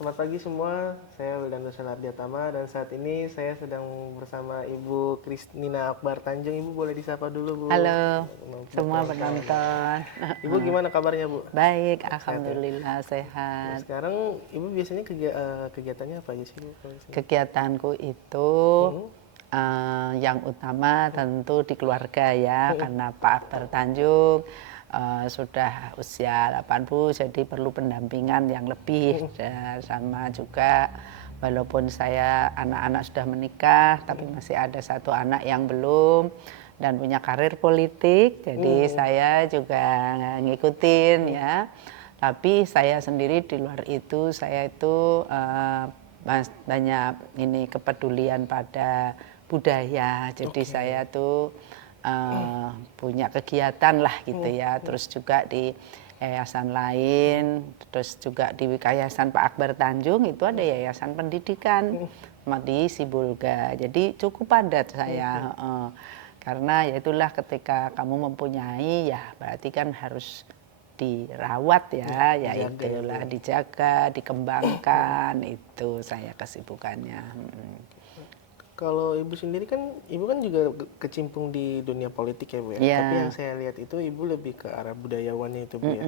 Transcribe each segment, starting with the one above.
Selamat pagi semua, saya Wildan Salardiatama dan saat ini saya sedang bersama Ibu Kristina Akbar Tanjung. Ibu boleh disapa dulu Bu. Halo semua Memperkenalkan. penonton. Ibu gimana kabarnya Bu? Baik, Sehat ya? alhamdulillah Nah sehat. sekarang Ibu biasanya kegiatannya apa aja sih Bu? Kegiatanku itu yang utama tentu di keluarga ya, karena Pak Akbar Tanjung sudah usia 80, jadi perlu pendampingan yang lebih. Dan sama juga walaupun saya anak-anak sudah menikah, tapi masih ada satu anak yang belum dan punya karir politik, jadi saya juga ngikutin ya. Tapi saya sendiri di luar itu, saya itu banyak ini kepedulian pada budaya. Jadi saya tuh punya kegiatan lah gitu ya. Terus juga di yayasan lain, terus juga di Yayasan Pak Akbar Tanjung itu ada yayasan pendidikan di Sibolga. Jadi cukup padat saya. Karena ya itulah ketika kamu mempunyai ya berarti kan harus dirawat ya, ya itulah dijaga, dikembangkan, itu saya kesibukannya. Kalau Ibu sendiri kan, Ibu kan juga kecimpung di dunia politik ya Bu ya. Ya. Tapi yang saya lihat itu Ibu lebih ke arah budayawannya itu Bu ya.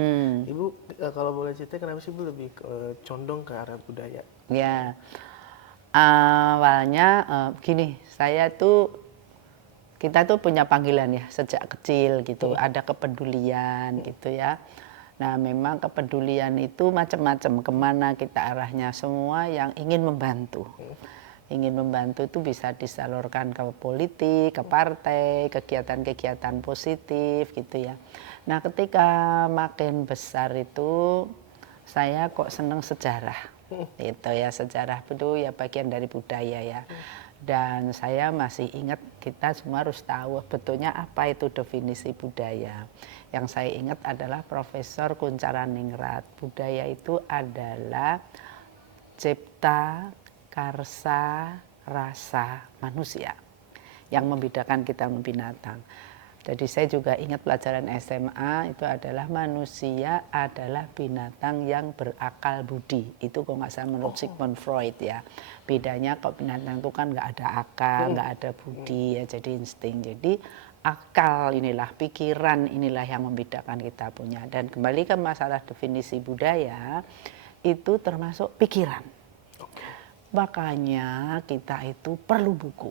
Ibu kalau boleh cerita kenapa sih Ibu lebih condong ke arah budaya? Ya, awalnya gini, kita tuh punya panggilan ya sejak kecil gitu, ada kepedulian gitu ya. Nah memang kepedulian itu macam-macam, kemana kita arahnya, semua yang ingin membantu. Ingin membantu itu bisa disalurkan ke politik, ke partai, kegiatan-kegiatan positif gitu ya. Nah ketika makin besar itu saya kok seneng sejarah. Itu ya, sejarah itu ya bagian dari budaya ya. Dan saya masih ingat, kita semua harus tahu betulnya apa itu definisi budaya. Yang saya ingat adalah Profesor Kuncharaningrat. Budaya itu adalah cipta, karsa, rasa manusia yang membedakan kita sama binatang. Jadi saya juga ingat pelajaran SMA itu adalah manusia adalah binatang yang berakal budi. Itu kalau nggak salah menurut Sigmund Freud ya. Bedanya kalau binatang itu kan nggak ada akal, nggak ada budi ya, jadi insting. Jadi akal inilah, pikiran inilah yang membedakan kita punya. Dan kembali ke masalah definisi budaya, itu termasuk pikiran. Makanya kita itu perlu buku.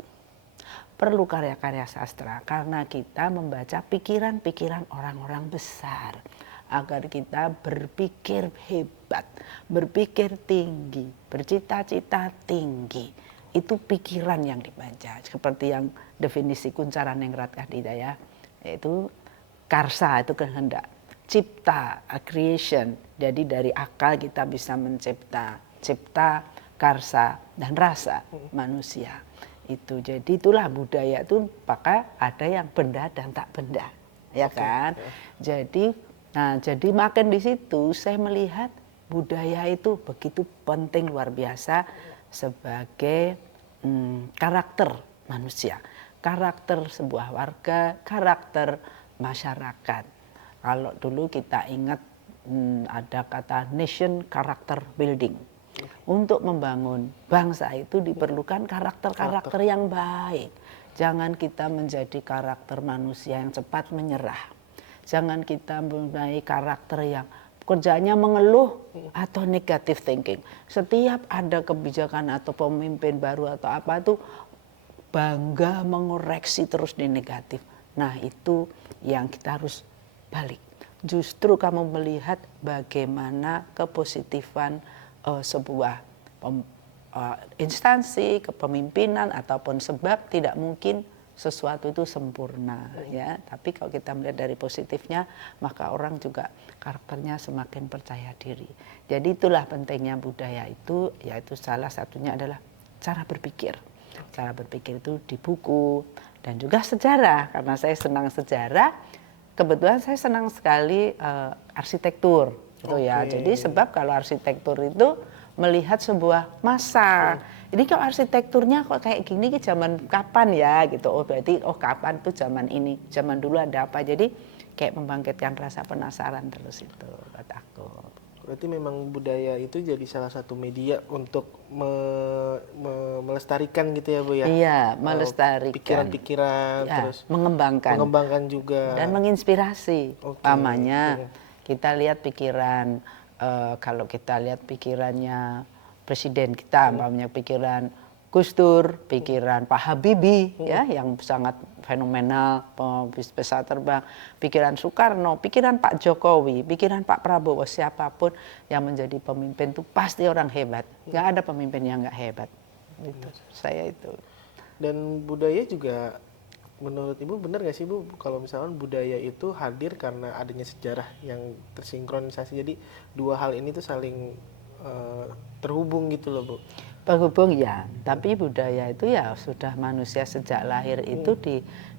Perlu karya-karya sastra karena kita membaca pikiran-pikiran orang-orang besar agar kita berpikir hebat, berpikir tinggi, bercita-cita tinggi. Itu pikiran yang dibaca seperti yang definisi Kuncharaningrat tadi ya, yaitu karsa itu kehendak, cipta creation, jadi dari akal kita bisa mencipta, cipta, karsa dan rasa manusia. Itu jadi itulah budaya itu, maka ada yang benda dan tak benda ya kan. Jadi makin di situ saya melihat budaya itu begitu penting, luar biasa sebagai karakter manusia, karakter sebuah warga, karakter masyarakat. Kalau dulu kita ingat ada kata nation character building. Untuk membangun bangsa itu diperlukan karakter-karakter yang baik. Jangan kita menjadi karakter manusia yang cepat menyerah. Jangan kita mempunyai karakter yang kerjanya mengeluh atau negative thinking. Setiap ada kebijakan atau pemimpin baru atau apa itu bangga mengoreksi terus di negatif. Nah itu yang kita harus balik. Justru kamu melihat bagaimana kepositifan sebuah instansi kepemimpinan ataupun sebab tidak mungkin sesuatu itu sempurna ya, tapi kalau kita melihat dari positifnya maka orang juga karakternya semakin percaya diri. Jadi itulah pentingnya budaya itu, yaitu salah satunya adalah cara berpikir. Cara berpikir itu di buku dan juga sejarah, karena saya senang sejarah. Kebetulan saya senang sekali arsitektur gitu ya. Jadi sebab kalau arsitektur itu melihat sebuah masa. Ini kalau arsitekturnya kok kayak gini ke zaman kapan ya gitu. Oh berarti kapan tuh zaman ini. Zaman dulu ada apa. Jadi kayak membangkitkan rasa penasaran terus itu buat aku. Berarti memang budaya itu jadi salah satu media untuk melestarikan gitu ya Bu ya. Iya, melestarikan. Pikiran-pikiran, Ya, terus mengembangkan. mengembangkan juga. Dan menginspirasi. Oke. Pamannya kita lihat pikiran, kalau kita lihat pikirannya presiden kita, umpamanya pikiran Gus Dur, pikiran Pak Habibie ya yang sangat fenomenal, pesawat terbang, pikiran Soekarno, pikiran Pak Jokowi, pikiran Pak Prabowo, siapapun yang menjadi pemimpin itu pasti orang hebat. Nggak ada pemimpin yang nggak hebat. Itu saya itu. Dan budaya juga menurut Ibu benar nggak sih Bu kalau misalkan budaya itu hadir karena adanya sejarah yang tersinkronisasi, jadi dua hal ini tuh saling terhubung gitu loh Bu. Penghubung ya, tapi budaya itu ya sudah manusia sejak lahir itu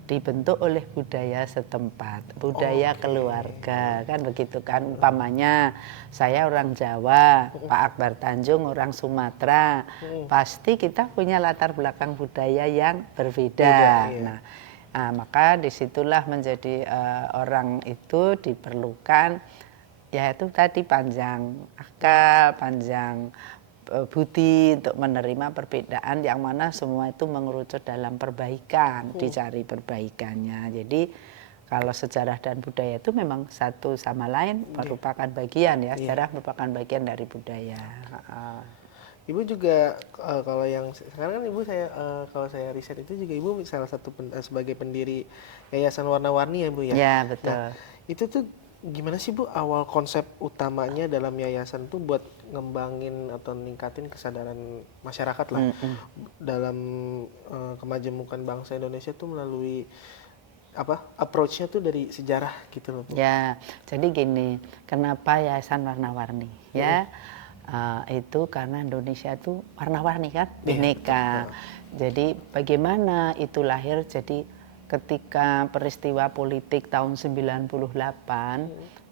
dibentuk oleh budaya setempat, budaya keluarga, kan begitu kan. Umpamanya saya orang Jawa, Pak Akbar Tanjung orang Sumatera, pasti kita punya latar belakang budaya yang berbeda. Iya. Nah, maka disitulah menjadi orang itu diperlukan, yaitu tadi panjang akal, panjang budi untuk menerima perbedaan yang mana semua itu mengerucut dalam perbaikan, dicari perbaikannya. Jadi kalau sejarah dan budaya itu memang satu sama lain merupakan bagian ya, sejarah merupakan bagian dari budaya. Ibu juga kalau yang sekarang kan Ibu kalau saya riset itu juga Ibu salah satu sebagai pendiri Yayasan Warna-Warni ya Bu ya. Ya betul. Nah, itu tuh gimana sih Bu awal konsep utamanya dalam yayasan tuh buat ngembangin atau ningkatin kesadaran masyarakat lah dalam kemajemukan bangsa Indonesia tuh melalui approach-nya tuh dari sejarah gitu loh Bu. Ya, jadi gini, kenapa Yayasan Warna-Warni ya? Itu karena Indonesia itu warna-warni kan, bineka. Jadi bagaimana itu lahir? Jadi ketika peristiwa politik tahun 98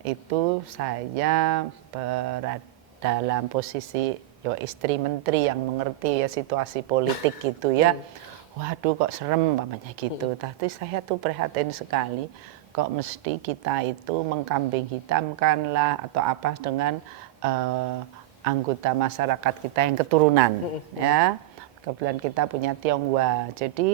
itu saya berada dalam posisi istri menteri yang mengerti ya situasi politik gitu ya. Waduh kok serem namanya gitu. Tapi saya tuh prihatin sekali kok mesti kita itu mengkambing hitamkan lah atau apa dengan anggota masyarakat kita yang keturunan ya. Kebetulan kita punya Tionghoa. Jadi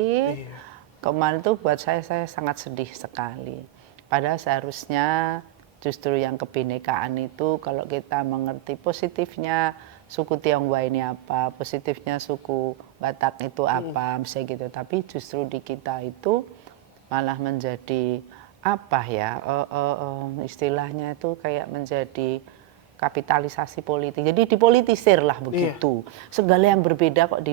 kemarin tuh buat saya sangat sedih sekali. Padahal seharusnya justru yang kebinekaan itu kalau kita mengerti positifnya suku Tionghoa ini apa, positifnya suku Batak itu apa, misalnya gitu. Tapi justru di kita itu malah menjadi apa ya, istilahnya itu kayak menjadi kapitalisasi politik. Jadi dipolitisir lah begitu. Segala yang berbeda kok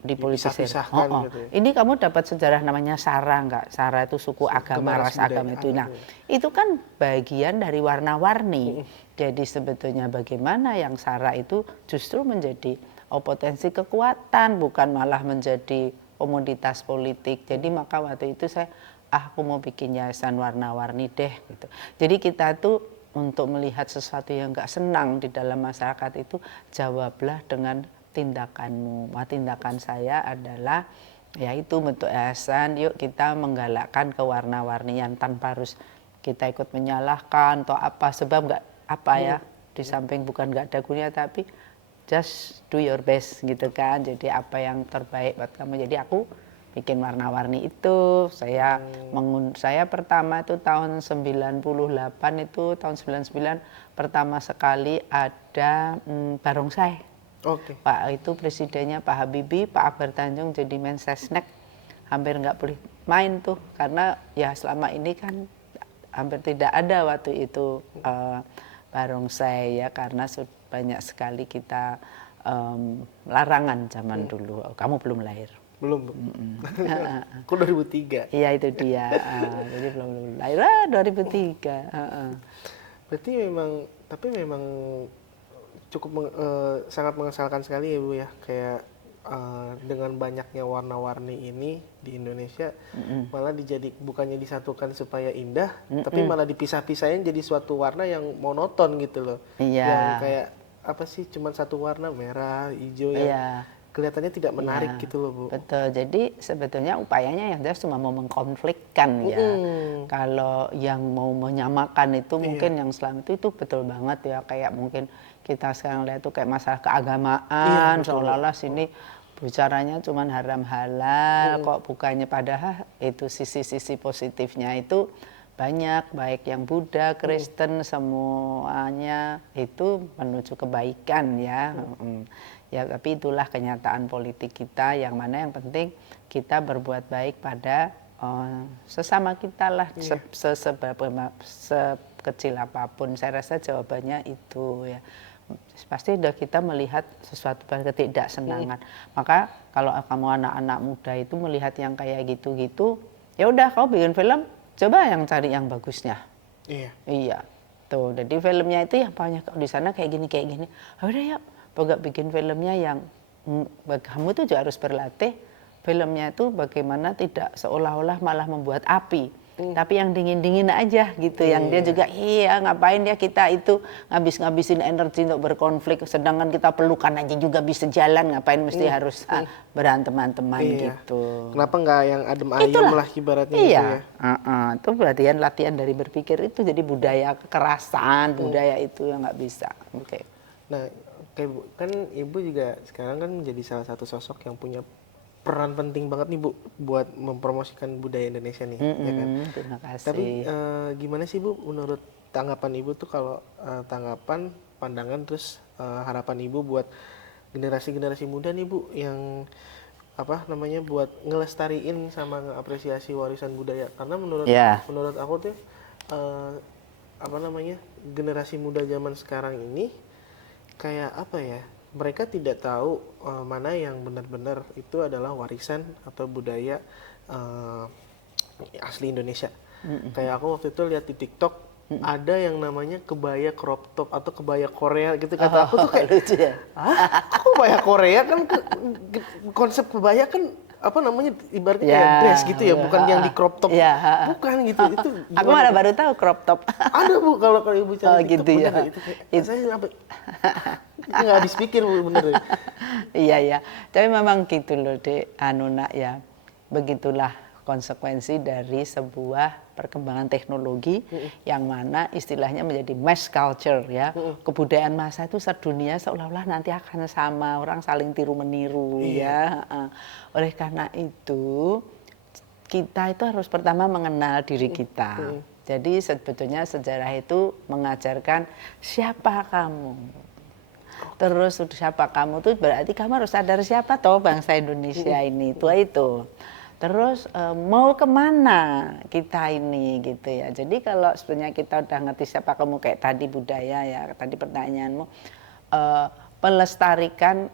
dipolitisir. Gitu ya. Ini kamu dapat sejarah namanya Sara enggak? Sara itu suku agama, ras agama itu. Nah, itu kan bagian dari warna-warni. Jadi sebetulnya bagaimana yang Sara itu justru menjadi potensi kekuatan, bukan malah menjadi komoditas politik. Jadi maka waktu itu saya, aku mau bikin yayasan warna-warni deh gitu. Jadi kita tuh untuk melihat sesuatu yang enggak senang di dalam masyarakat itu, jawablah dengan tindakanmu. Tindakan saya adalah yaitu bentuk yayasan, yuk kita menggalakkan kewarna-warnian tanpa harus kita ikut menyalahkan atau apa, sebab enggak apa ya, di samping bukan enggak ada gunanya tapi just do your best gitu kan. Jadi apa yang terbaik buat kamu. Jadi aku bikin warna-warni itu. Saya saya pertama itu tahun 98 itu, tahun 99 pertama sekali ada barongsai. Pak itu presidennya Pak Habibie, Pak Akbar Tanjung jadi Mensesnek, hampir nggak boleh main tuh karena ya selama ini kan hampir tidak ada waktu itu barongsai ya, karena banyak sekali kita larangan zaman dulu. Kamu belum lahir. Belum, Bu. Aku 2003. Iya itu dia. Jadi belum lahir 2003. Berarti memang cukup sangat mengesalkan sekali ya Bu ya, kayak dengan banyaknya warna-warni ini di Indonesia malah bukannya disatukan supaya indah, tapi malah dipisah-pisahin jadi suatu warna yang monoton gitu loh. Yang kayak apa sih, cuman satu warna merah, hijau yang kelihatannya tidak menarik gitu loh Bu. Betul, jadi sebetulnya upayanya yang jelas cuma mau mengkonflikkan ya. Kalau yang mau menyamakan itu mungkin yang selama itu betul banget ya, kayak mungkin kita sekarang lihat tuh kayak masalah Iya, keagamaan, betul. seolah-olah sini bicaranya cuman haram halal, kok bukannya padahal itu sisi-sisi positifnya itu banyak, baik yang Buddha, Kristen, semuanya itu menuju kebaikan ya. Ya, tapi itulah kenyataan politik kita, yang mana yang penting kita berbuat baik pada sesama kita lah, sekecil apapun. Saya rasa jawabannya itu ya. Pasti udah kita melihat sesuatu ketidaksenangan. Maka kalau kamu anak-anak muda itu melihat yang kayak gitu-gitu, ya udah kamu bikin film, coba yang cari yang bagusnya. Iya. Iya. Tuh, jadi filmnya itu yang banyak di sana kayak gini kayak gini. Ah, udah ya, pokok bikin filmnya yang kamu tuh juga harus berlatih. Filmnya itu bagaimana tidak seolah-olah malah membuat api. Tapi yang dingin-dingin aja gitu, yang dia juga iya ngapain ya kita itu ngabisin energi untuk berkonflik, sedangkan kita pelukan aja juga bisa jalan, ngapain mesti harus berantem-anteman gitu. Kenapa nggak yang adem ayem Itulah. lah ibaratnya Iya, gitu ya? itu latihan dari berpikir itu jadi budaya kekerasan, budaya itu yang nggak bisa. Oke. Nah, kayak Bu, kan Ibu juga sekarang kan menjadi salah satu sosok yang punya peran penting banget nih Bu buat mempromosikan budaya Indonesia nih, ya kan? Terima kasih. Tapi gimana sih Bu menurut tanggapan Ibu tuh kalau tanggapan, pandangan terus harapan Ibu buat generasi-generasi muda nih Bu yang apa namanya buat ngelestariin sama ngapresiasi warisan budaya, karena menurut aku tuh apa namanya generasi muda zaman sekarang ini kayak apa ya, mereka tidak tahu mana yang benar-benar itu adalah warisan atau budaya asli Indonesia. Kayak aku waktu itu lihat di TikTok ada yang namanya kebaya crop top atau kebaya Korea gitu, kata aku tuh kayak lucu ya. ah, kok kebaya Korea kan konsep kebaya kan apa namanya ibaratnya kayak dress gitu ya, bukan yang di crop top, bukan gitu. Itu Aku malah baru tahu crop top. ada Bu, kalau Ibu cari TikTok gitu ya. bener itu kayak saya apa nggak habis pikir Bu, bener. Iya ya, tapi memang gitu loh Dek, Nak ya, begitulah konsekuensi dari sebuah perkembangan teknologi yang mana istilahnya menjadi mass culture ya. Kebudayaan massa itu sedunia seolah-olah nanti akan sama, orang saling tiru meniru ya. Oleh karena itu kita itu harus pertama mengenal diri kita. Jadi sebetulnya sejarah itu mengajarkan siapa kamu. Terus siapa kamu tuh berarti kamu harus sadar siapa toh bangsa Indonesia ini, itu. Terus mau kemana kita ini gitu ya. Jadi kalau sebenarnya kita udah ngerti siapa kamu kayak tadi budaya ya, tadi pertanyaanmu, melestarikan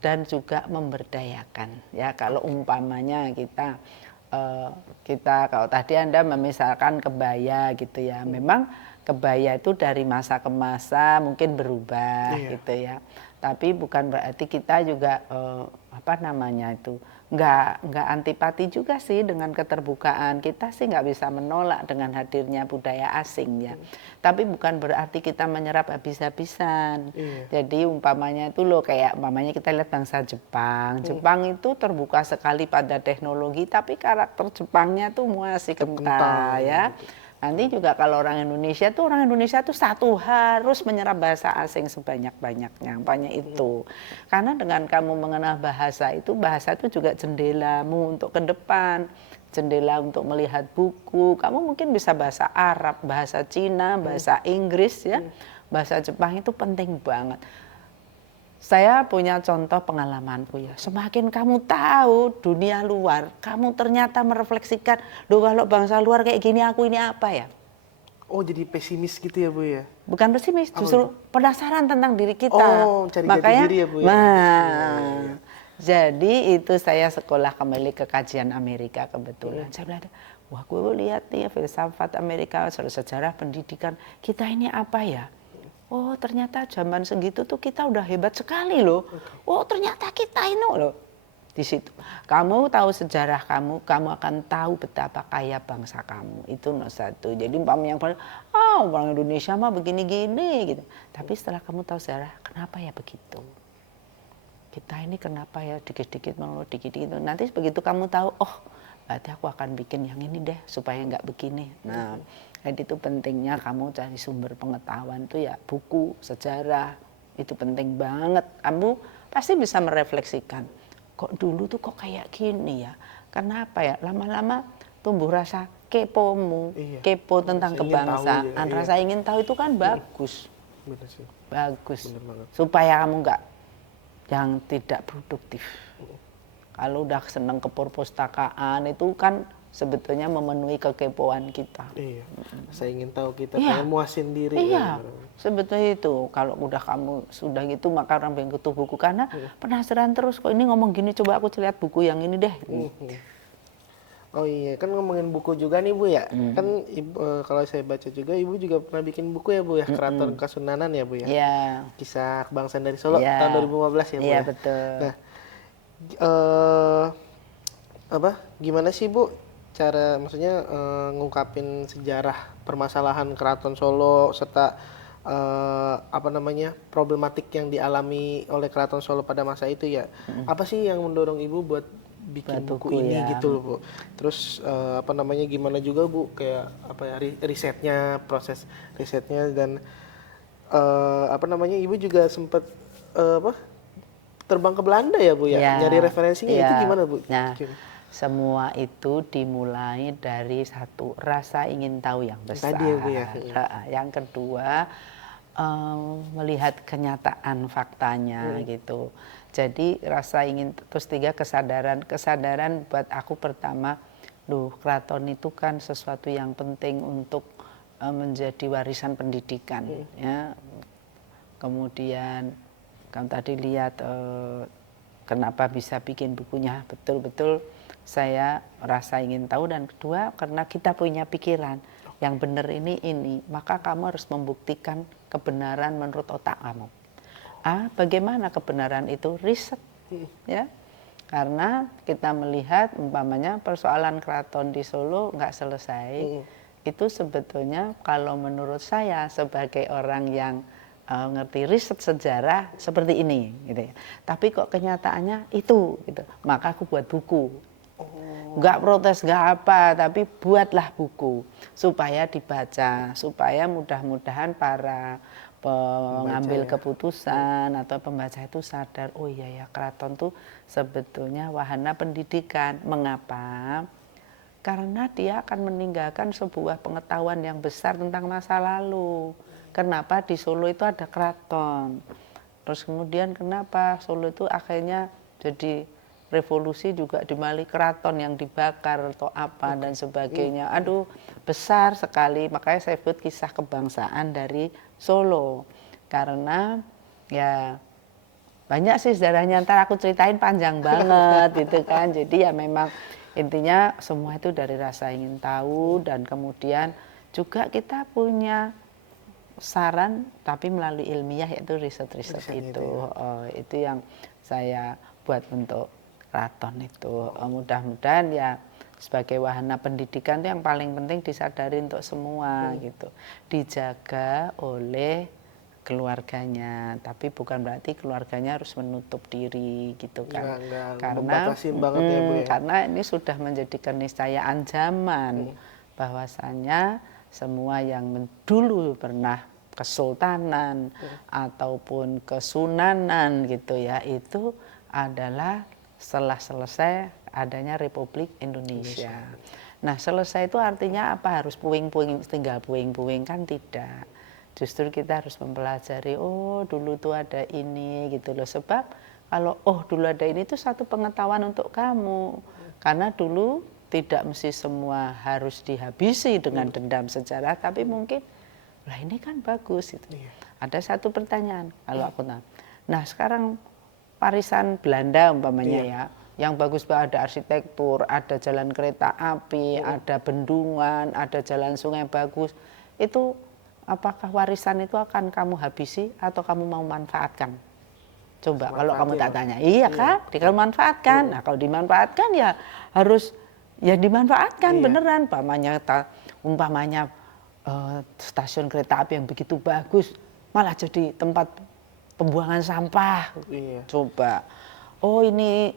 dan juga memberdayakan ya. Kalau umpamanya kita kalau tadi Anda memisalkan kebaya gitu ya, memang kebaya itu dari masa ke masa mungkin berubah gitu ya. Tapi bukan berarti kita juga apa namanya itu nggak antipati juga sih dengan keterbukaan. Kita sih nggak bisa menolak dengan hadirnya budaya asing ya. Tapi bukan berarti kita menyerap habis-habisan. Jadi umpamanya itu loh kayak umpamanya kita lihat bangsa Jepang. Jepang itu terbuka sekali pada teknologi, tapi karakter Jepangnya tuh masih kental ya. Nanti juga kalau orang Indonesia tuh satu harus menyerap bahasa asing sebanyak-banyaknya, banyak itu. Karena dengan kamu mengenal bahasa itu juga jendelamu untuk ke depan, jendela untuk melihat buku. Kamu mungkin bisa bahasa Arab, bahasa Cina, bahasa Inggris ya. Bahasa Jepang itu penting banget. Saya punya contoh pengalamanku ya. Semakin kamu tahu dunia luar, kamu ternyata merefleksikan, loh kalau bangsa luar kayak gini, aku ini apa ya? Oh, jadi pesimis gitu ya Bu ya? Bukan pesimis, justru penasaran tentang diri kita. Oh, cari jati diri ya Bu ya? Jadi itu saya sekolah kembali ke kajian Amerika kebetulan. Saya bilang, wah gue lihat nih filsafat Amerika, sejarah pendidikan, kita ini apa ya? Oh ternyata zaman segitu tuh kita udah hebat sekali loh. Oh ternyata kita ini loh. Di situ kamu tahu sejarah kamu akan tahu betapa kaya bangsa kamu. Itu nomor satu. Jadi umpamanya yang paling orang Indonesia mah begini-gini gitu. Tapi setelah kamu tahu sejarah, kenapa ya begitu? Kita ini kenapa ya dikit-dikit mengeluh dikit-dikit. Nanti begitu kamu tahu, oh berarti aku akan bikin yang ini deh supaya nggak begini. Nah, jadi itu pentingnya kamu cari sumber pengetahuan tuh ya buku, sejarah, Itu penting banget. Kamu pasti bisa merefleksikan, kok dulu tuh kok kayak gini ya. Kenapa ya? Lama-lama tumbuh rasa kepomu, Iya. kepo tentang Rasa ingin tahu kebangsaan, juga, iya. rasa ingin tahu itu kan bagus. Bener sih. Bagus. Bener banget. Supaya kamu nggak yang tidak produktif. Kalau udah seneng ke perpustakaan itu kan sebetulnya memenuhi kekepoan kita. Iya. Saya ingin tahu, kita Iya. pengen muasin diri. Iya, sebetulnya itu. Kalau udah kamu sudah gitu maka orang pengen kutu buku karena penasaran terus, kok ini ngomong gini, coba aku lihat buku yang ini deh. Oh iya, kan ngomongin buku juga nih Bu ya. Kan kalau saya baca juga, Ibu juga pernah bikin buku ya Bu ya, Keraton Kasunanan ya Bu ya. Iya. Kisah Kebangsaan dari Solo Iya. tahun 2015 ya Bu Iya, ya. betul. Nah, gimana sih Bu cara maksudnya ngungkapin sejarah permasalahan Keraton Solo serta problematik yang dialami oleh Keraton Solo pada masa itu ya. Apa sih yang mendorong Ibu buat bikin Buat buku buku ini ya. gitu loh Bu. Terus gimana juga Bu kayak risetnya, proses risetnya dan Ibu juga sempat terbang ke Belanda ya Bu ya, Iya, nyari referensinya iya. itu gimana Bu? Nah, semua itu dimulai dari satu rasa ingin tahu yang besar. Tadi ya Bu ya. Yang kedua melihat kenyataan faktanya gitu. Jadi rasa ingin, terus tiga kesadaran buat aku pertama, keraton itu kan sesuatu yang penting untuk menjadi warisan pendidikan ya. Kemudian kamu tadi lihat kenapa bisa bikin bukunya, betul-betul saya rasa ingin tahu. Dan kedua karena kita punya pikiran yang benar ini, maka kamu harus membuktikan kebenaran menurut otak kamu. Bagaimana kebenaran itu? Riset ya. Karena kita melihat umpamanya persoalan keraton di Solo nggak selesai. Itu sebetulnya kalau menurut saya sebagai orang yang ngerti riset sejarah seperti ini gitu ya. Tapi kok kenyataannya itu gitu. Maka aku buat buku. Nggak protes nggak apa, tapi buatlah buku supaya dibaca, supaya mudah-mudahan para pengambil keputusan atau pembaca itu sadar, oh iya ya, keraton tuh sebetulnya wahana pendidikan. Mengapa? Karena dia akan meninggalkan sebuah pengetahuan yang besar tentang masa lalu. Kenapa di Solo itu ada keraton? Terus kemudian kenapa Solo itu akhirnya jadi revolusi juga di Mali, keraton yang dibakar atau apa dan sebagainya. Aduh, besar sekali. Makanya saya buat kisah kebangsaan dari Solo. Karena ya banyak sih sejarahnya, ntar aku ceritain panjang banget gitu kan. Jadi ya memang intinya semua itu dari rasa ingin tahu, dan kemudian juga kita punya saran tapi melalui ilmiah, yaitu riset-riset itu. Itu yang saya buat untuk keraton itu. Mudah-mudahan ya sebagai wahana pendidikan itu yang paling penting disadari untuk semua gitu. Dijaga oleh keluarganya, tapi bukan berarti keluarganya harus menutup diri gitu kan. Karena banget ya Bu ya. Karena ini sudah menjadi keniscayaan zaman bahwasanya semua yang dulu pernah kesultanan ataupun kesunanan gitu ya, itu adalah setelah selesai adanya Republik Indonesia. Nah, selesai itu artinya apa? Harus puing-puing, tinggal puing-puing kan tidak. Justru kita harus mempelajari, oh dulu tuh ada ini gitu loh. Sebab kalau dulu ada ini itu satu pengetahuan untuk kamu. Karena dulu tidak mesti semua harus dihabisi dengan dendam sejarah, tapi mungkin lah ini kan bagus gitu. Ada satu pertanyaan kalau aku tahu. Nah, sekarang warisan Belanda umpamanya ya, yang bagus banget, ada arsitektur, ada jalan kereta api, ada bendungan, ada jalan sungai bagus. Itu apakah warisan itu akan kamu habisi atau kamu mau manfaatkan? Coba kalau kamu tak tanya, iya kan? Kalau manfaatkan. Nah, kalau dimanfaatkan ya harus ya dimanfaatkan beneran. Umpamanya stasiun kereta api yang begitu bagus malah jadi tempat pembuangan sampah. Coba. Oh ini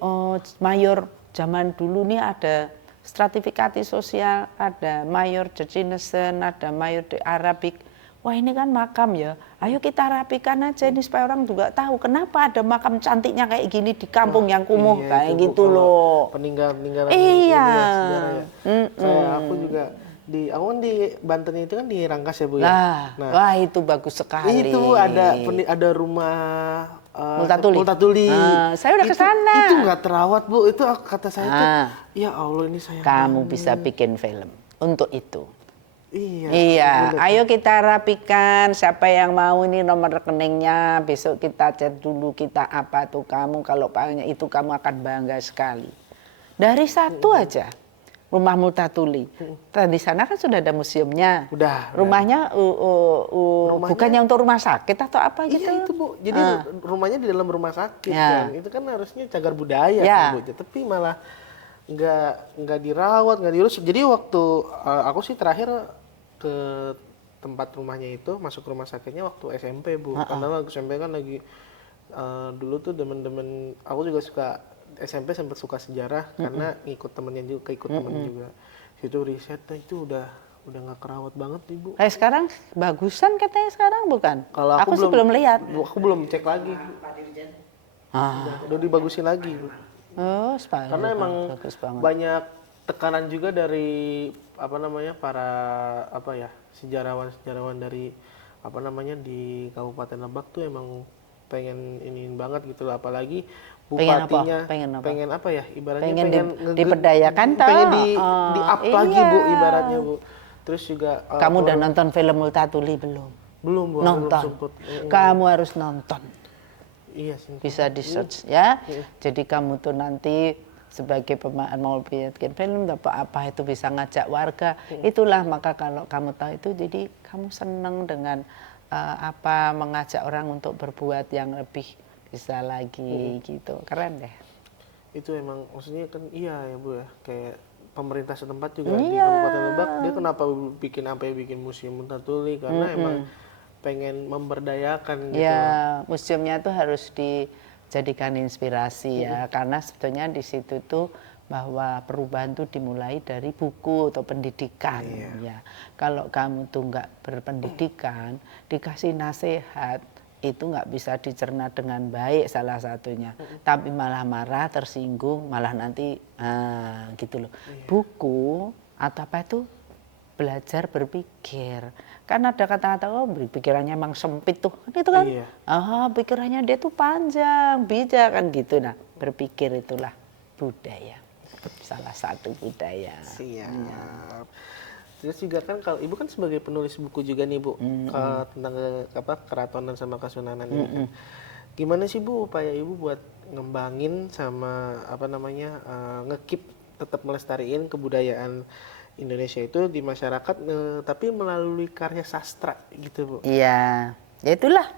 mayor zaman dulu nih ada stratifikasi sosial, ada mayor de Chinesen, ada mayor de Arabic. wah ini kan makam ya, ayo kita rapikan aja ini supaya orang juga tahu kenapa ada makam cantiknya kayak gini di kampung yang kumuh, Iya, kayak itu, Bu, gitu kalau loh. peninggalan ini Iya. ya sejarah ya. Kayak aku juga aku kan di Banten itu kan di Rangkas ya, Bu ya. Lah, Nah, wah itu bagus sekali. itu ada rumah Multatuli. Multatuli. Saya udah ke sana. Itu nggak terawat, Bu. Itu kata saya tuh, Ah. ya Allah ini sayang Kamu banget. bisa bikin film untuk itu. Iya. Iya, bener. ayo kita rapikan. Siapa yang mau ini nomor rekeningnya, besok kita chat dulu kita apa tuh kamu. Kalau punya itu kamu akan bangga sekali. Dari satu aja, rumah Multatuli. Di sana kan sudah ada museumnya. Udah. Rumahnya bukannya untuk rumah sakit atau apa gitu? Iya itu, Bu. Jadi rumahnya di dalam rumah sakit Ya. kan. Itu kan harusnya cagar budaya Ya. kan, Bu. Tapi malah nggak dirawat, nggak diurus. Jadi waktu aku sih terakhir ke tempat rumahnya itu, masuk rumah sakitnya waktu SMP, Bu. Karena waktu SMP kan lagi dulu tuh demen-demen, aku juga suka SMP sempat suka sejarah karena ngikut temennya juga, ikut temen juga. Situ riset, nah itu udah nggak kerawat banget, Ibu. Kayak sekarang bagusan katanya sekarang bukan? Kalau aku sih belum lihat. Aku belum cek lagi. Udah dibagusin lagi, Bu. Oh, Karena emang bagus banget. banyak tekanan juga dari para sejarawan dari di Kabupaten Lebak tuh emang pengen iniin banget gitu loh, apalagi bupatinya Pengen apa? ibaratnya Pengen pengen diberdayakan pengen toh? di up lagi, Bu, ibaratnya, Bu. Terus juga Kamu udah nonton film Multatuli belum? belum, Bu, Nonton. belum sempet. Kamu harus nonton. Iya sih. Bisa di search ya. Jadi kamu tuh nanti sebagai pemain mau bikin film apa itu bisa ngajak warga. Itulah maka kalau kamu tahu itu jadi kamu senang dengan mengajak orang untuk berbuat yang lebih bisa lagi gitu. Keren deh. Itu emang maksudnya kan iya ya, Bu ya. Kayak pemerintah setempat juga di Kabupaten Lebak, dia kenapa bikin museum Multatuli karena emang pengen memberdayakan gitu. Ya, museumnya tuh harus dijadikan inspirasi ya, karena sebetulnya di situ tuh bahwa perubahan tuh dimulai dari buku atau pendidikan. Ya, kalau kamu tuh nggak berpendidikan, dikasih nasihat itu nggak bisa dicerna dengan baik salah satunya, tapi malah marah, tersinggung, malah nanti gitu loh. Buku atau apa itu belajar berpikir. Kan ada kata-kata pikirannya emang sempit tuh, gitu kan? Iya. Pikirannya dia tuh panjang, bijak kan gitu. Nah, berpikir itulah budaya. Salah satu budaya. Siap. Terus juga kan kalau Ibu kan sebagai penulis buku juga nih, Bu, tentang keratonan sama kasunanan ini kan. Gimana sih, Bu, upaya Ibu buat ngembangin sama ngekip tetap melestariin kebudayaan Indonesia itu di masyarakat, tapi melalui karya sastra gitu, Bu? Iya, ya itulah.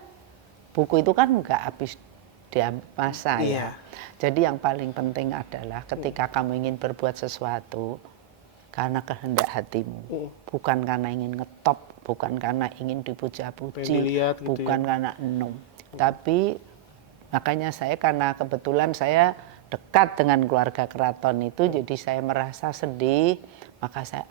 Buku itu kan nggak habis di masa ya. Jadi yang paling penting adalah ketika kamu ingin berbuat sesuatu karena kehendak hatimu, bukan karena ingin ngetop, bukan karena ingin dipuja-puji, bukan karena tapi makanya saya karena kebetulan saya dekat dengan keluarga keraton itu, jadi saya merasa sedih. Maka saya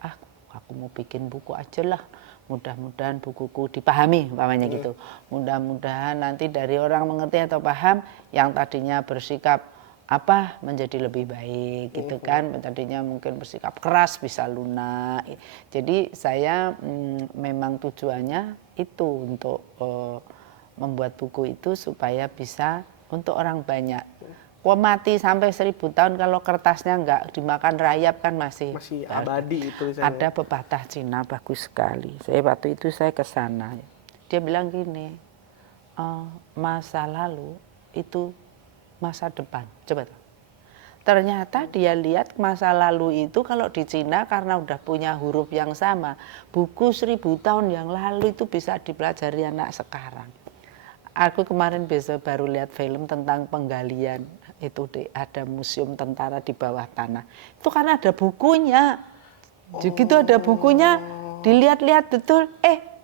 aku mau bikin buku aja lah, mudah-mudahan bukuku dipahami umpamanya gitu, mudah-mudahan nanti dari orang mengerti atau paham yang tadinya bersikap menjadi lebih baik gitu kan, tadinya mungkin bersikap keras bisa lunak. Jadi saya memang tujuannya itu untuk membuat buku itu supaya bisa untuk orang banyak. Mati sampai 1000 tahun kalau kertasnya nggak dimakan rayap kan masih abadi itu. Ada pepatah Cina bagus sekali. Waktu itu saya ke sana. Dia bilang gini, masa lalu itu masa depan. Coba tuh. Ternyata dia lihat masa lalu itu kalau di Cina karena udah punya huruf yang sama, buku 1000 tahun yang lalu itu bisa dipelajari anak sekarang. Aku kemarin baru lihat film tentang penggalian. Itu ada museum tentara di bawah tanah. Itu karena ada bukunya. Gitu ada bukunya, dilihat-lihat betul,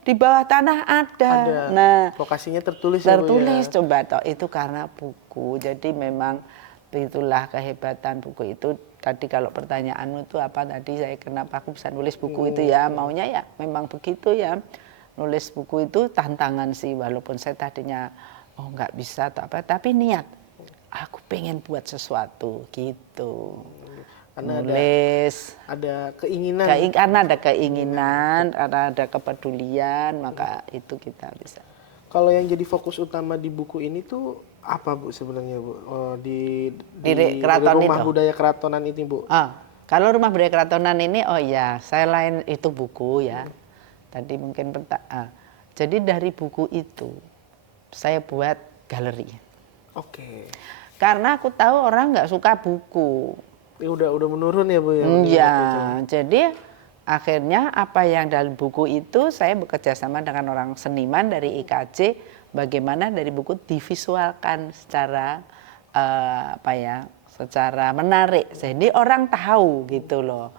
di bawah tanah ada. Nah, lokasinya tertulis ya, coba toh itu karena buku. Jadi memang itulah kehebatan buku itu. Tadi kalau pertanyaanmu itu apa tadi, kenapa aku bisa nulis buku itu ya, maunya ya memang begitu ya. nulis buku itu tantangan sih, walaupun saya tadinya nggak bisa atau apa, tapi niat aku pengen buat sesuatu gitu. Karena Nulis ada keinginan. karena ada keinginan, karena ada kepedulian, maka itu kita bisa. Kalau yang jadi fokus utama di buku ini tuh apa Bu sebenarnya Bu? Di Keraton Rumah itu? Budaya Keratonan ini Bu? Kalau Rumah Budaya Keratonan ini, saya lain itu buku ya. Tadi mungkin jadi dari buku itu saya buat galeri. Oke. Karena aku tahu orang nggak suka buku. Ini udah menurun ya Bu ya? Iya, jadi akhirnya apa yang dalam buku itu saya bekerja sama dengan orang seniman dari IKJ, bagaimana dari buku divisualkan secara secara menarik, jadi orang tahu gitu loh.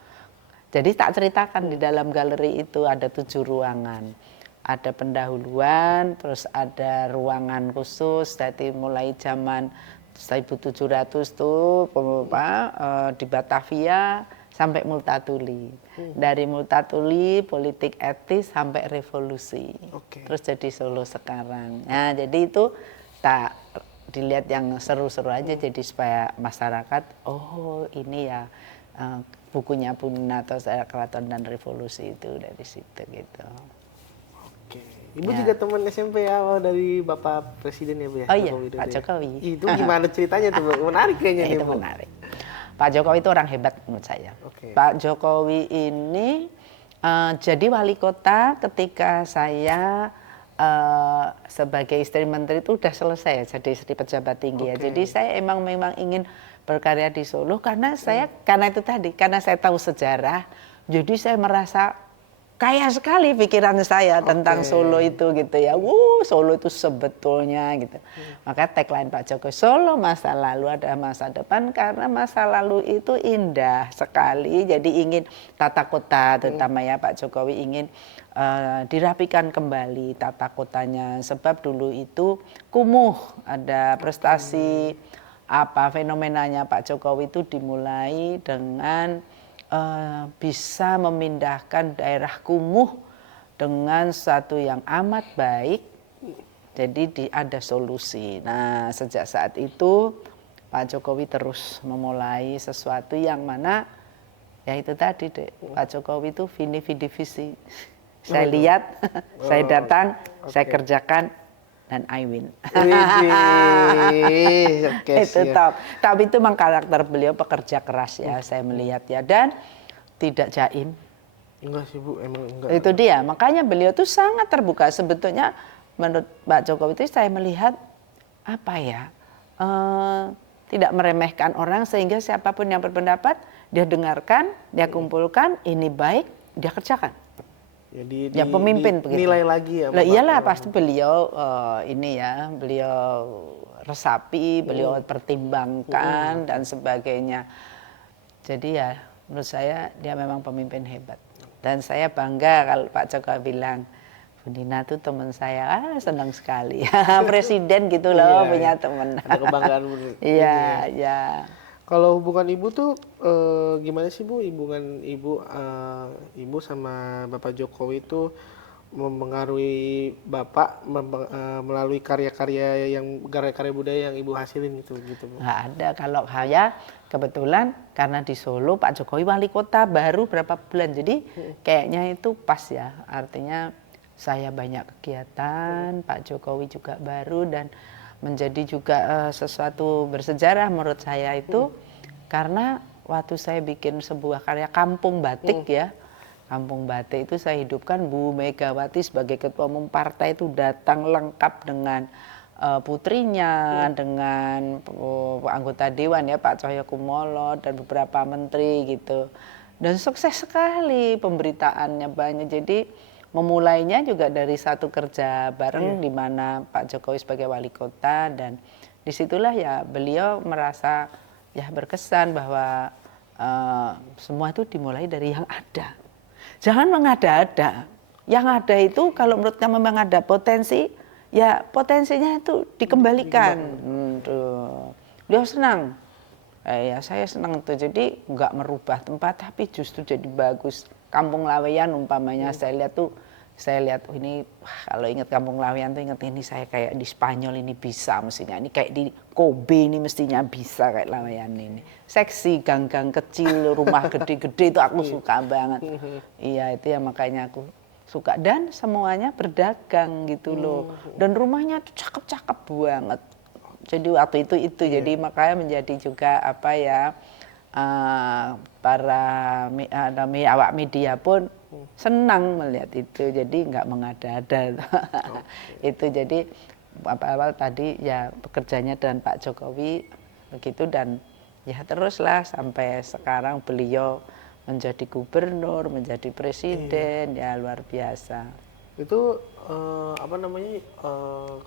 Jadi tak ceritakan di dalam galeri itu ada 7 ruangan, ada pendahuluan, terus ada ruangan khusus, dari mulai zaman 1700 tuh di Batavia sampai Multatuli. Dari Multatuli politik etis sampai revolusi. Terus jadi Solo sekarang. Nah, jadi itu tak dilihat yang seru-seru aja, jadi supaya masyarakat ini ya bukunya Puninato Sejarah Keraton dan Revolusi itu dari situ gitu. Ibu juga teman SMP awal dari Bapak Presiden ya Bu ya? Oh iya, Pak Jokowi. Itu gimana ceritanya tuh Bu? Menarik kayaknya nih Bu. Itu menarik. Pak Jokowi itu orang hebat menurut saya. Pak Jokowi ini jadi wali kota ketika saya sebagai istri menteri itu udah selesai ya, jadi istri pejabat tinggi ya. Jadi saya memang ingin berkarya di Solo karena karena itu tadi, karena saya tahu sejarah, jadi saya merasa kaya sekali pikiran saya tentang Solo itu gitu ya. Solo itu sebetulnya gitu. Maka tagline Pak Jokowi, Solo masa lalu ada masa depan, karena masa lalu itu indah sekali. Jadi ingin tata kota, terutama ya Pak Jokowi ingin dirapikan kembali tata kotanya. Sebab dulu itu kumuh, ada prestasi fenomenanya Pak Jokowi itu dimulai dengan bisa memindahkan daerah kumuh dengan sesuatu yang amat baik, jadi ada solusi. Nah, sejak saat itu Pak Jokowi terus memulai sesuatu yang mana ya itu tadi Pak Jokowi itu vidi visi. Saya lihat, saya datang, saya kerjakan, dan I win. Itu top. Tapi itu memang karakter beliau pekerja keras ya, saya melihat ya, dan tidak jaim. Enggak sih Bu, emang enggak. Itu dia, makanya beliau tuh sangat terbuka. Sebetulnya menurut Pak Jokowi itu saya melihat tidak meremehkan orang, sehingga siapapun yang berpendapat dia dengarkan, dia kumpulkan, ini baik, dia kerjakan. Jadi ya pemimpin begitu. Nilai lagi ya. Lah iyalah pasti beliau beliau resapi, beliau pertimbangkan dan sebagainya. Jadi ya menurut saya dia memang pemimpin hebat. Dan saya bangga kalau Pak Jokowi bilang, Bu Nina tuh teman saya, senang sekali. Presiden gitu loh punya teman. Ada kebanggaan Bu. Iya, ya. Kalau hubungan ibu tuh gimana sih Bu? Hubungan ibu sama Bapak Jokowi itu mempengaruhi Bapak melalui karya-karya budaya yang ibu hasilin gitu Bu? Nggak ada. Kalau saya kebetulan karena di Solo Pak Jokowi wali kota baru berapa bulan, jadi kayaknya itu pas ya. Artinya saya banyak kegiatan, Pak Jokowi juga baru, dan menjadi juga sesuatu bersejarah menurut saya itu karena waktu saya bikin sebuah karya Kampung Batik ya, Kampung Batik itu saya hidupkan Bu Megawati sebagai ketua umum partai itu datang lengkap dengan putrinya, dengan anggota dewan ya Pak Cahyokumolo dan beberapa menteri gitu, dan sukses sekali pemberitaannya banyak. Jadi memulainya juga dari satu kerja bareng di mana Pak Jokowi sebagai wali kota, dan disitulah ya beliau merasa ya berkesan bahwa semua itu dimulai dari yang ada. Jangan mengada-ada. Yang ada itu kalau menurutnya memang ada potensi, ya potensinya itu dikembalikan. Beliau senang. Ya saya senang tuh. Jadi nggak merubah tempat, tapi justru jadi bagus. Kampung Laweyan umpamanya saya lihat tuh saya lihat ini kalau ingat Kampung Laweyan tuh ingat ini saya kayak di Spanyol ini bisa mestinya, ini kayak di Kobe ini mestinya bisa kayak Laweyan ini. Seksi, gang-gang kecil, rumah gede-gede itu aku suka banget. Iya itu ya makanya aku suka dan semuanya berdagang gitu loh. Dan rumahnya tuh cakep-cakep banget. Jadi waktu itu jadi makanya menjadi juga apa ya para awak media pun senang melihat itu, jadi nggak mengada-ada. Itu jadi awal tadi ya bekerjanya dengan Pak Jokowi begitu dan ya teruslah sampai sekarang beliau menjadi gubernur, menjadi presiden, ya luar biasa. Itu apa namanya?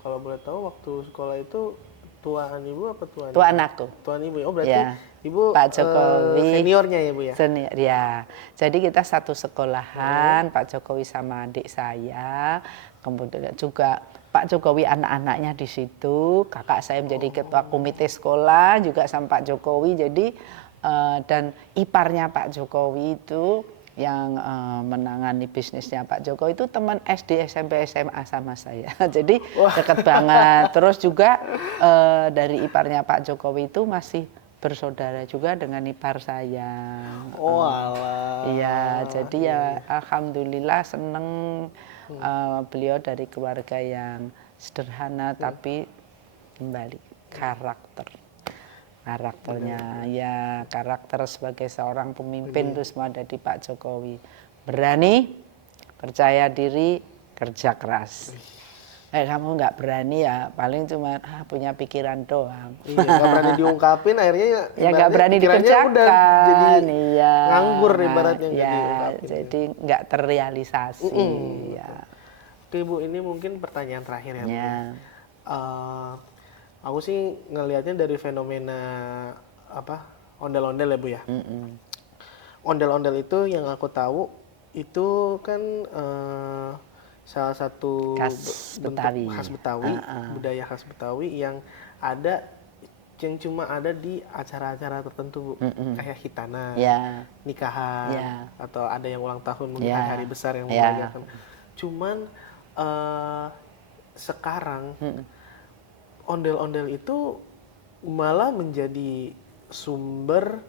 Kalau boleh tahu waktu sekolah itu tuaan ibu apa tuan? Tuan aku. Tuan ibu. Oh berarti Ya. ibu Pak Jokowi seniornya ya bu ya? Senior ya. Jadi kita satu sekolahan, Pak Jokowi sama adik saya. Kemudian juga Pak Jokowi anak-anaknya di situ. Kakak saya menjadi ketua komite sekolah juga sama Pak Jokowi. Jadi dan iparnya Pak Jokowi itu yang menangani bisnisnya Pak Jokowi itu teman SD, SMP, SMA sama saya. Jadi dekat banget. Terus juga dari iparnya Pak Jokowi itu masih bersaudara juga dengan ipar saya. Oh alah. Iya, jadi ya alhamdulillah seneng beliau dari keluarga yang sederhana tapi kembali karakternya ya karakter sebagai seorang pemimpin itu semua ada di Pak Jokowi. Berani, percaya diri, kerja keras. Kamu nggak berani ya paling cuma punya pikiran doang. Iya, nggak berani diungkapin akhirnya ya nggak berani dikerjakan. Udah jadi iya, nganggur ibaratnya ya, diungkapin. jadi nggak terrealisasi. Ya. Oke Bu, ini mungkin pertanyaan terakhir ya Bu. Ya. Aku sih ngelihatnya dari fenomena apa ondel-ondel ya Bu ya. Ondel-ondel itu yang aku tahu itu kan salah satu bentuk khas Betawi, budaya khas Betawi yang cuma ada di acara-acara tertentu Bu, kayak hitanan, nikahan, atau ada yang ulang tahun mungkin hari besar yang merayakan. Cuman sekarang ondel-ondel itu malah menjadi sumber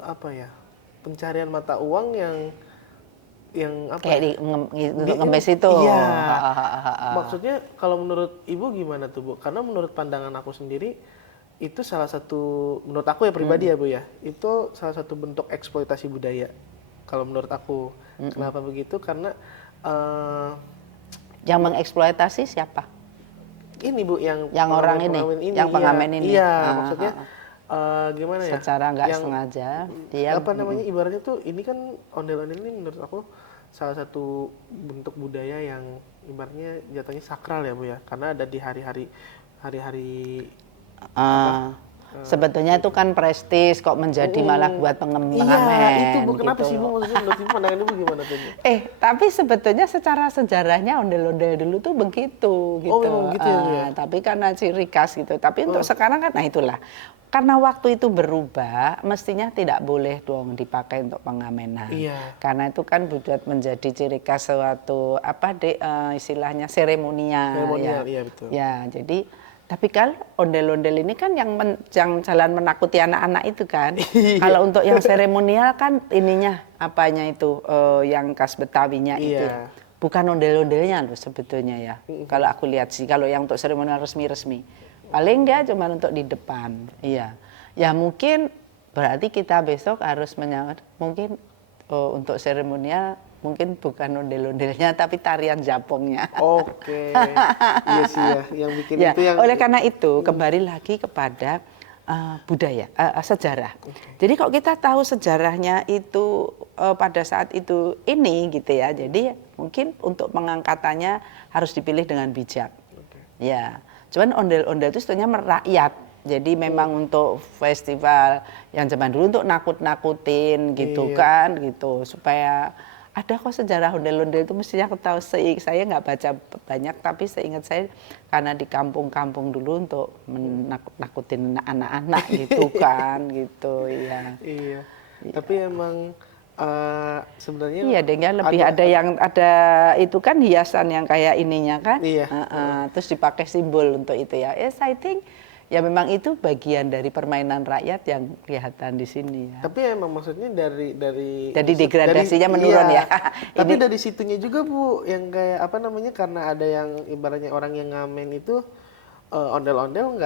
apa ya pencarian mata uang yang apa kayak untuk ngemes itu. Iya. Maksudnya kalau menurut Ibu gimana tuh Bu? Karena menurut pandangan aku sendiri itu salah satu menurut aku ya pribadi ya Bu ya. Itu salah satu bentuk eksploitasi budaya. Kalau menurut aku. Kenapa begitu? Karena yang mengeksploitasi siapa? Ini Bu yang orang ini, yang pengamen ini. Iya, maksudnya gimana ya? Secara nggak sengaja dia apa namanya ibaratnya tuh ini kan ondel-ondel ini menurut aku salah satu bentuk budaya yang ibaratnya jatuhnya sakral ya Bu ya, karena ada di hari-hari sebetulnya itu kan prestis kok menjadi malah buat pengamen. Iya, itu Bu kenapa gitu. sih Bu maksudnya menurut Ibu pandangan Ibu gimana tuh Bu? Tapi sebetulnya secara sejarahnya ondel-ondel dulu tuh begitu gitu. Oh, begitu ya. Tapi karena ciri khas gitu. Tapi untuk sekarang kan nah itulah. Karena waktu itu berubah, mestinya tidak boleh dong dipakai untuk pengamenan. Iya. Karena itu kan buat menjadi ciri khas suatu istilahnya seremonial. Seremonial, iya betul. Ya, jadi tapi kalau ondel-ondel ini kan yang jalan menakuti anak-anak itu kan. Kalau untuk yang seremonial kan ininya apanya itu yang khas Betawinya itu. Bukan ondel-ondelnya loh sebetulnya ya. Kalau aku lihat sih kalau yang untuk seremonial resmi-resmi. Paling dia cuma untuk di depan. Iya. Ya mungkin berarti kita besok harus menyambut mungkin untuk seremonial mungkin bukan ondel-ondelnya tapi tarian Japongnya. Oke. Iya sih ya, yang bikin ya, itu yang oleh karena itu kembali lagi kepada budaya, sejarah. Jadi kalau kita tahu sejarahnya itu pada saat itu ini gitu ya. Jadi mungkin untuk pengangkatannya harus dipilih dengan bijak. Ya. Cuman ondel-ondel itu sebetulnya merakyat. Jadi memang untuk festival yang zaman dulu untuk nakut-nakutin gitu kan gitu supaya ada kok sejarah ondel-ondel itu mestinya aku tahu saya nggak baca banyak tapi seingat saya karena di kampung-kampung dulu untuk menakut-nakutin anak-anak gitu kan gitu ya. Iya. Tapi emang sebenarnya Iya, dengan lebih ada yang ada itu kan hiasan yang kayak ininya kan. Iya. Terus dipakai simbol untuk itu ya. Yes, I think ya memang itu bagian dari permainan rakyat yang kelihatan di sini ya. Tapi emang maksudnya Jadi degradasinya menurun ya. Tapi Ini dari situnya juga Bu, yang kayak apa namanya, karena ada yang ibaratnya orang yang ngamen itu ondel-ondel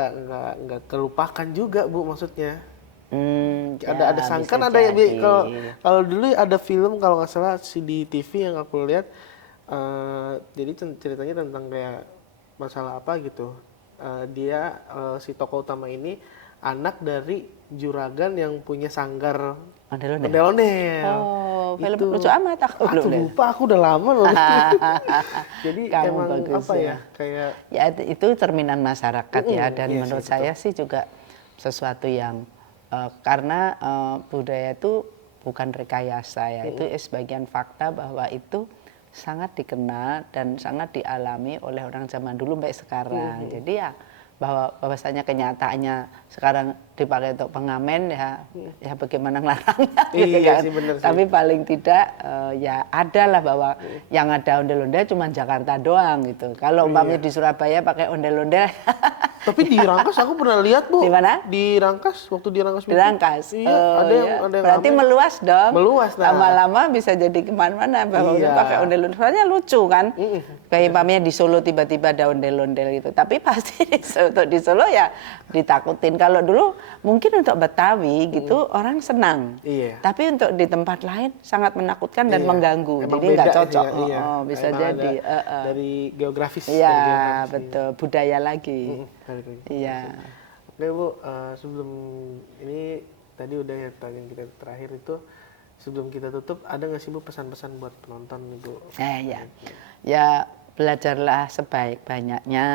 nggak kelupakan juga Bu, maksudnya. Ada ya, sangkan bisa ada ya jadi. kalau dulu ada film kalau nggak salah di TV yang aku lihat, jadi ceritanya tentang kayak masalah apa gitu. Dia si tokoh utama ini anak dari juragan yang punya sanggar Ondel-ondel. ondel-ondel. Oh, film Itu lucu amat aku belum Aduh, lihat. lupa, aku udah lama loh. Jadi Kamu emang bagus apa ya, kayak ya itu cerminan masyarakat ya, dan iya menurut sih, saya sih juga sesuatu yang karena budaya itu bukan rekayasa ya, itu sebagian fakta bahwa itu sangat dikenal dan sangat dialami oleh orang zaman dulu sampai sekarang. Jadi ya bahwasanya kenyataannya sekarang dipakai untuk pengamen ya bagaimana ngelarangnya gitu Iya kan. sih, bener sih. Tapi paling tidak ya ada lah bahwa yang ada ondel-ondel cuma Jakarta doang gitu. Kalau umpamanya di Surabaya pakai ondel-ondel tapi di Rangkas aku pernah lihat Bu. Di mana? Di Rangkas, waktu di Rangkas. dirangkas. Iya, Oh, ada yang iya. ada yang Berarti ngamen. meluas dong. Meluas, nah. Lama-lama bisa jadi kemana-mana. Bahwa Iya. pakai ondel-ondel. Soalnya lucu kan. Kayak umpamanya di Solo tiba-tiba ada ondel-ondel gitu. Tapi pasti untuk di Solo ya ditakutin. Kalau dulu mungkin untuk Betawi gitu orang senang. Iya. Tapi untuk di tempat lain sangat menakutkan dan Iya. mengganggu. Emang Jadi beda nggak sih cocok. ya, iya. Bisa Emang jadi. ada dari geografis. dari Iya, geografis, betul. Budaya lagi. Iya. Oke Bu, sebelum ini tadi udah ya pertanyaan kita terakhir itu, sebelum kita tutup ada nggak sih Bu pesan-pesan buat penonton nih Bu? Ya, ya belajarlah sebaik-banyaknya.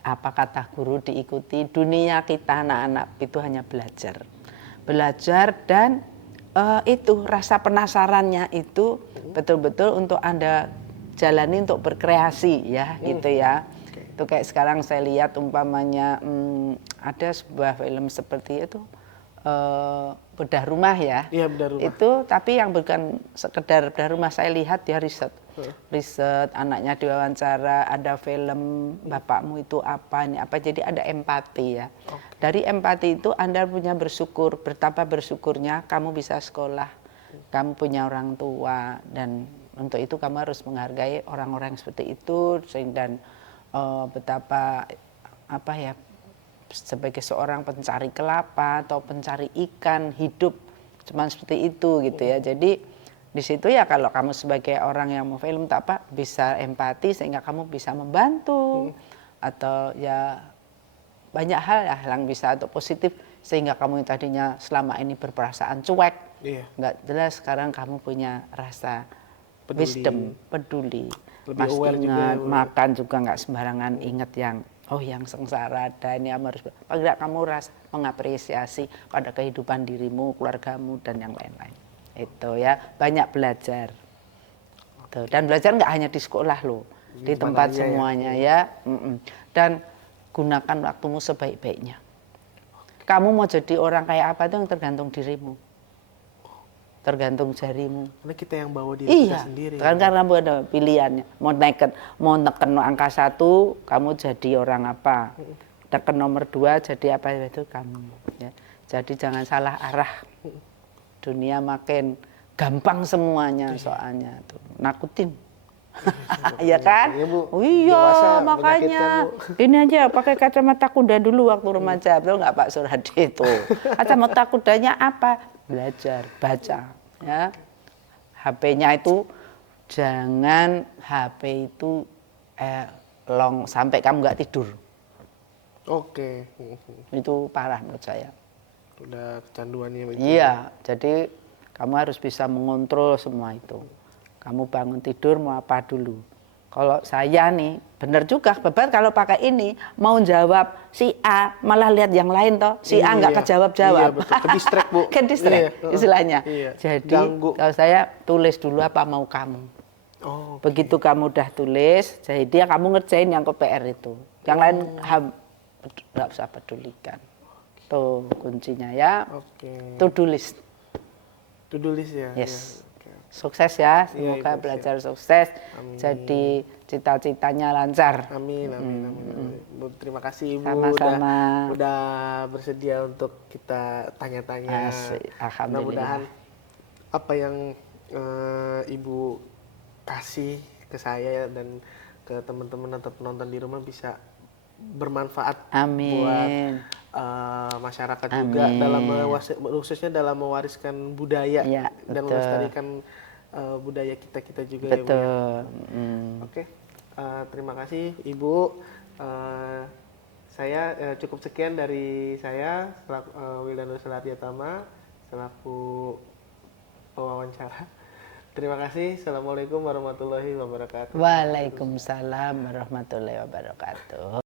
Apa kata guru diikuti. Dunia kita anak-anak itu hanya belajar, dan itu rasa penasarannya itu betul-betul untuk Anda jalani untuk berkreasi ya, gitu ya. Itu kayak sekarang saya lihat umpamanya ada sebuah film seperti itu, bedah rumah ya. Iya, bedah rumah. Itu tapi yang bukan sekedar bedah rumah, saya lihat dia riset, anaknya diwawancara, ada film bapakmu itu apa, ini apa, jadi ada empati ya. Dari empati itu Anda punya bersyukur, betapa bersyukurnya kamu bisa sekolah, kamu punya orang tua, dan untuk itu kamu harus menghargai orang-orang seperti itu, dan betapa apa ya, sebagai seorang pencari kelapa atau pencari ikan hidup cuman seperti itu gitu ya. Jadi di situ ya kalau kamu sebagai orang yang mau film tak apa bisa empati sehingga kamu bisa membantu atau ya banyak hal ya yang bisa atau positif sehingga kamu yang tadinya selama ini berperasaan cuek, nggak jelas, sekarang kamu punya rasa wisdom, peduli. Lebih Mas aware juga ingat ya, Bu. makan juga nggak sembarangan, ingat yang yang sengsara ada ini, harus paling kamu mengapresiasi pada kehidupan dirimu, keluargamu dan yang lain-lain. Itu ya, banyak belajar. Tuh, dan belajar nggak hanya di sekolah loh, di tempat semuanya ya. Dan gunakan waktumu sebaik-baiknya. Kamu mau jadi orang kayak apa itu yang tergantung dirimu. Tergantung jarimu. Karena kita yang bawa diri kita sendiri. Iya, karena ada pilihannya. Mau neken angka 1, kamu jadi orang apa. Neken nomor 2, jadi apa itu kamu. Ya. Jadi jangan salah arah. Dunia makin gampang semuanya soalnya. Tuh. Nakutin. Ya kan? Iya, Bu. Oh, iya, Dewasa makanya menyakitkan, Bu. ini aja pakai kacamata kuda dulu waktu remaja, betul nggak Pak Suradi itu? Kacamata kudanya apa? Belajar, baca, ya. HP-nya itu jangan HP itu long sampai kamu nggak tidur. Oke. Itu parah menurut saya. Udah kecanduannya begitu. Iya, jadi kamu harus bisa mengontrol semua itu. Kamu bangun tidur mau apa dulu. Kalau saya nih, benar juga, bebat kalau pakai ini, mau jawab si A, malah lihat yang lain toh. Si A nggak kejawab-jawab. Iya, betul. Ke-distract, Bu. Ke-distract, istilahnya. Iya. Jadi, Ganggu. kalau saya tulis dulu apa mau kamu. Oh, Begitu kamu udah tulis, jadi kamu ngerjain yang ke PR itu. Yang lain nggak usah pedulikan. Tuh kuncinya ya. Oke. To-do list. To-do list ya. Yes. Ya, oke. Sukses ya, Iya, semoga Ibu, belajar sukses, Amin. jadi cita-citanya lancar. Amin, amin, amin, amin. Bu, terima kasih Ibu Sama-sama. udah bersedia untuk kita tanya-tanya. Asik, Mudah-mudahan alhamdulillah. apa yang Ibu kasih ke saya dan ke teman-teman atau penonton di rumah bisa bermanfaat buat Amin. masyarakat juga dalam Amin. khususnya dalam mewariskan budaya Iya, dan betul. melestarikan budaya kita juga ya Bu ya. Betul. Oke, terima kasih Ibu. Eh, saya cukup sekian dari saya selaku Wildano Selatyatama selaku pewawancara. Terima kasih. Assalamualaikum warahmatullahi wabarakatuh. Waalaikumsalam warahmatullahi wabarakatuh.